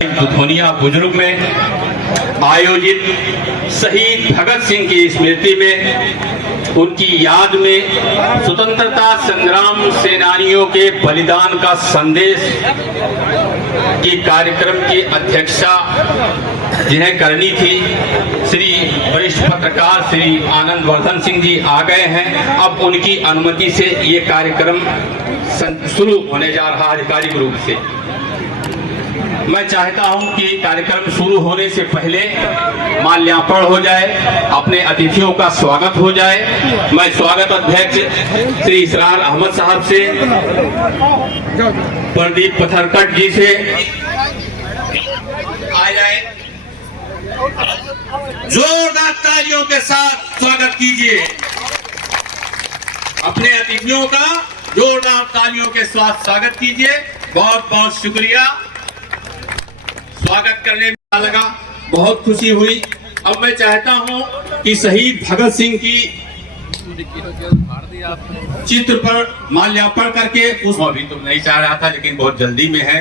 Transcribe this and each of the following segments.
दुधोनिया बुजुर्ग में आयोजित शहीद भगत सिंह की स्मृति में उनकी याद में स्वतंत्रता संग्राम सेनानियों के बलिदान का संदेश की कार्यक्रम की अध्यक्षता जिन्हें करनी थी श्री वरिष्ठ पत्रकार श्री आनंद वर्धन सिंह जी आ गए हैं। अब उनकी अनुमति से ये कार्यक्रम शुरू होने जा रहा आधिकारिक रूप से। मैं चाहता हूं कि कार्यक्रम शुरू होने से पहले माल्यार्पण हो जाए, अपने अतिथियों का स्वागत हो जाए। मैं स्वागत अध्यक्ष श्री इसरार अहमद साहब से, प्रदीप पथरकट जी से आ जाए। जोरदार तालियों के साथ स्वागत कीजिए अपने अतिथियों का, जोरदार तालियों के साथ स्वागत कीजिए। बहुत बहुत शुक्रिया। स्वागत करने में लगा, बहुत खुशी हुई। अब मैं चाहता हूं कि शहीद भगत सिंह की चित्र पर माल्यार्पण करके, उस अभी तो नहीं चाह रहा था लेकिन बहुत जल्दी में है,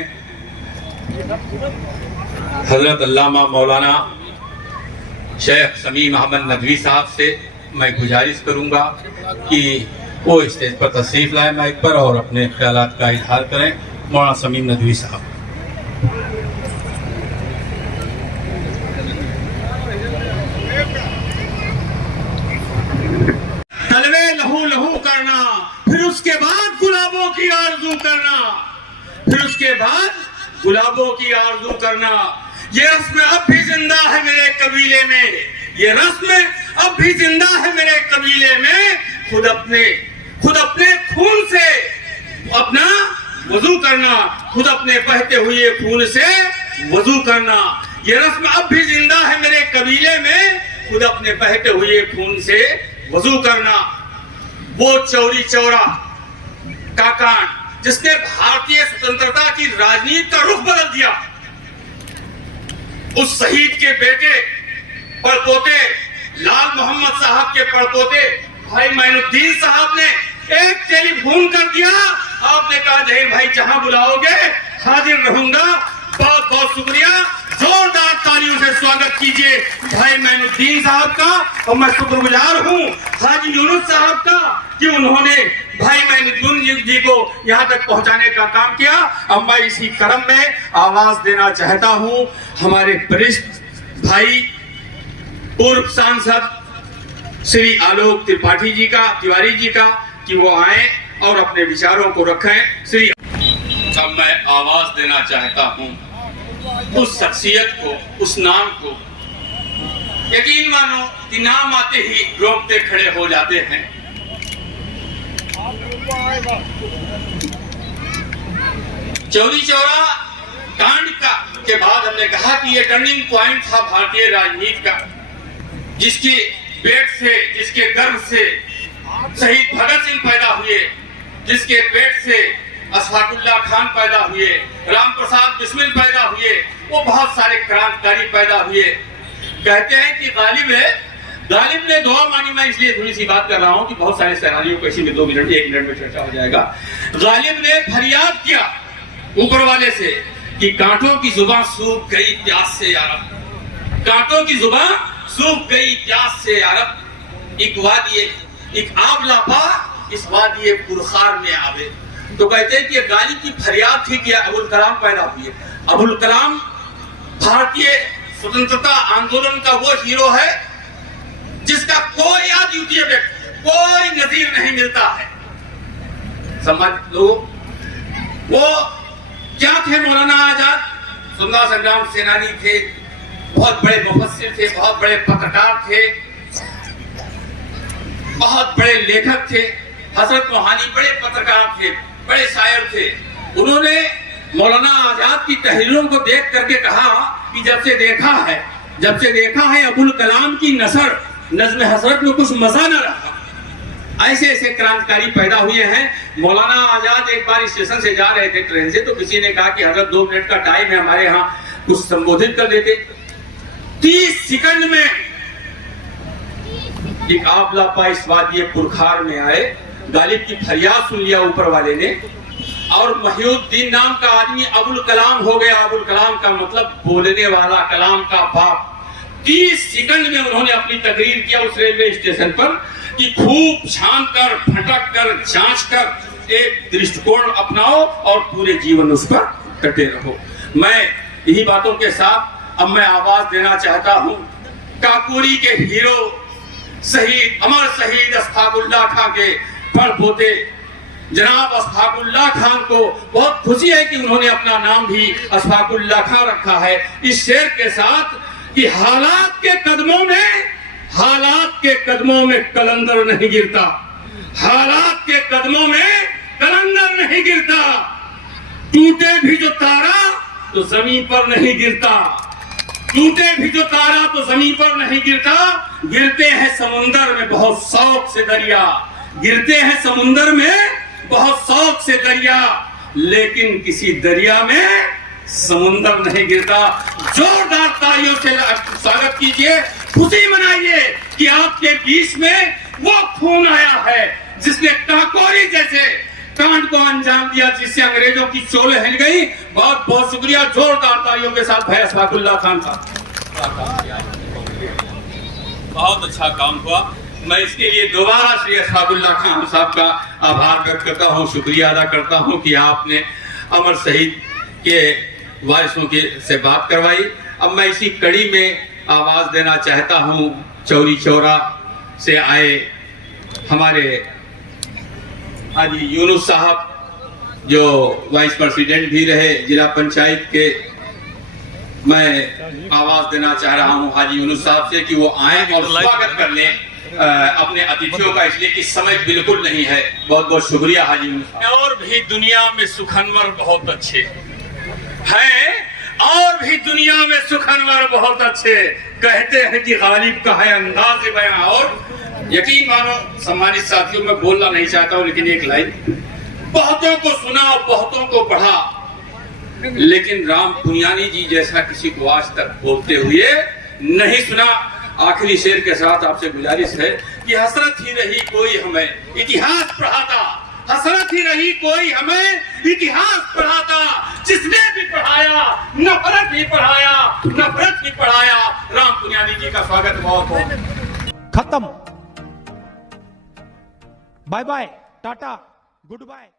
हजरत अल्लामा मौलाना शेख समीम अहमद नदवी साहब से मैं गुजारिश करूंगा कि वो स्टेज पर तशरीफ लाए माइक पर और अपने ख्यालात का इजहार करें। मौलाना समीम नदवी साहब। तलवे लहू लहू करना, फिर उसके बाद गुलाबों की आरज़ू करना, फिर उसके बाद गुलाबों की आरज़ू करना। ये रस्म अब भी जिंदा है मेरे कबीले में, ये रस्म अब भी जिंदा है मेरे कबीले में। खुद अपने खून से अपना वजू करना, खुद अपने बहते हुए खून से वजू करना। ये रस्म अब भी जिंदा है मेरे कबीले में, खुद अपने बहते हुए खून से वजू करना। वो चौरी चौरा का कांड जिसने भारतीय स्वतंत्रता की राजनीति का रुख बदल दिया, उस शहीद के बेटे पड़पोते लाल मोहम्मद साहब के पड़पोते भाई मैनुद्दीन साहब ने एक टेलीफोन कर दिया। आपने कहा जहीर भाई जहां बुलाओगे हाजिर रहूंगा। बहुत बहुत शुक्रिया। जोरदार तालियों से स्वागत कीजिए भाई मैनुद्दीन साहब का। और मैं शुक्रगुजार हूं हाजी यूनुस साहब का कि उन्होंने भाई मैनुद्दीन जी को यहां तक पहुंचाने का काम किया। अब मैं इसी क्रम में आवाज देना चाहता हूं हमारे वरिष्ठ भाई पूर्व सांसद श्री आलोक त्रिपाठी जी का, तिवारी जी का, कि वो आए और अपने विचारों को रखें। श्री अब मैं आवाज देना चाहता हूं उस शख्सियत को, उस नाम को, यकीन मानो कि नाम आते ही रोंगटे खड़े हो जाते हैं। चौरी चौरा कांड का के बाद हमने कहा कि ये टर्निंग पॉइंट था भारतीय राजनीति का, जिसके पेट से, जिसके गर्भ से शहीद भगत सिंह पैदा हुए, जिसके पेट से अशफाकुल्लाह खान पैदा हुए, राम प्रसाद बिस्मिल पैदा हुए, वो बहुत सारे क्रांतिकारी पैदा हुए। कहते हैं कि गालिब ने दुआ मांगी। मैं इसलिए थोड़ी सी बात कर रहा हूं कि बहुत सारे सेनानियों को इसी में 2 मिनट 1 मिनट में चर्चा हो जाएगा। गालिब ने फरियाद किया ऊपर वाले से कि कांटों की जुबान सूख गई प्यास से यारब, कांटों की जुबान सूख गई प्यास से यारब, एक आब लापा इस वादिये पुरखार में आवे। तो कहते हैं कि गालिब की फरियाद थी कि अबुल कलाम पैदा हुए। अबुल कलाम भारतीय स्वतंत्रता आंदोलन का वो हीरो है जिसका कोई अद्वितीय व्यक्ति, कोई नजीर नहीं मिलता है। समझ लो वो क्या थे। मौलाना आजाद स्वतंत्रता संग्राम सेनानी थे, बहुत बड़े मुफस्सिर थे, बहुत बड़े पत्रकार थे, बहुत बड़े लेखक थे। हजरत मोहानी बड़े पत्रकार थे, बड़े शायर थे। उन्होंने मौलाना आजाद की तहरीरों को देख करके कहा कि जब से देखा है अबुल कलाम की नज़्म हसरत में कुछ मजा न रहा। ऐसे ऐसे क्रांतिकारी पैदा हुए हैं। मौलाना आजाद एक बार स्टेशन से जा रहे थे ट्रेन से, तो किसी ने कहा कि हजरत 2 मिनट का टाइम है, हमारे यहाँ कुछ संबोधित कर देते। 30 सेकंड में एक आप लापा इस वादिये पुरखार में आए। गालिब की फरियाद सुन लिया ऊपर वाले ने और महिउद्दीन नाम का आदमी अबुल कलाम हो गया। अबुल कलाम का मतलब बोलने वाला, कलाम का बाप। 30 सेकंड में उन्होंने अपनी तकरीर किया उस रेलवे स्टेशन पर कि खूब छान कर, फटक कर, जांच कर एक दृष्टिकोण अपनाओ और पूरे जीवन उस पर कटे रहो। मैं यही बातों के साथ अब मैं आवाज देना चाहता हूं काकोरी के हीरो शहीद, अमर शहीद अशफाकुल्लाह खां के परपोते जनाब अशफाकुल्लाह खान को बहुत खुशी है कि उन्होंने अपना नाम भी अशफाकुल्लाह खां रखा है इस शेर के साथ कि हालात के कदमों में कलंदर नहीं गिरता, हालात के कदमों में कलंदर नहीं गिरता, टूटे भी जो तारा तो जमीन पर नहीं गिरता, टूटे भी जो तारा तो जमीन पर नहीं गिरता, गिरते हैं समुंदर में बहुत शौक से दरिया, गिरते हैं समुंदर में बहुत शौक से दरिया, लेकिन किसी दरिया में समुंदर नहीं गिरता। जोरदार तालियों से स्वागत कीजिए, खुशी मनाइए कि आपके बीच में वो खून आया है जिसने काकोरी जैसे कांड को अंजाम दिया, जिससे अंग्रेजों की चोलें हिल गई। बहुत बहुत शुक्रिया, जोरदार तालियों के साथ भाई अशफाकुल्लाह खान साहब। बहुत अच्छा काम हुआ। मैं इसके लिए दोबारा श्री अशफाकुल्लाह खान साहब का आभार व्यक्त करता हूँ, शुक्रिया अदा करता हूँ कि आपने अमर शहीद के वारिसों के से बात करवाई। अब मैं इसी कड़ी में आवाज देना चाहता हूँ चौरी चौरा से आए हमारे हाजी यूनुस साहब जो वाइस प्रेसिडेंट भी रहे जिला पंचायत के। मैं आवाज देना चाह रहा हूँ हाजी यूनुस साहब से कि वो आए और स्वागत कर लें अपने अतिथियों का, इसलिए कि समय बिल्कुल नहीं है। बहुत बहुत शुक्रिया हाजी यूनुस साहब। और भी दुनिया में सुखनवर बहुत अच्छे हैं, और भी दुनिया में सुखनवर बहुत अच्छे, कहते हैं कि गालिब का है अंदाज़ बयां। और यकीन मानो सम्मानित साथियों, मैं बोलना नहीं चाहता हूं, लेकिन एक लाइन, बहुतों को सुना और बहुतों को पढ़ा, लेकिन राम पुनियानी जी जैसा किसी को आज तक बोलते हुए नहीं सुना। आखिरी शेर के साथ आपसे गुजारिश है कि हसरत ही रही कोई हमें इतिहास पढ़ाता, हसरत ही रही कोई हमें इतिहास पढ़ाता, जिसने भी पढ़ाया नफरत ही पढ़ाया, नफरत ही पढ़ाया। राम पुनियानी जी का स्वागत बहुत बहुत। खत्म, bye bye, tata, good bye.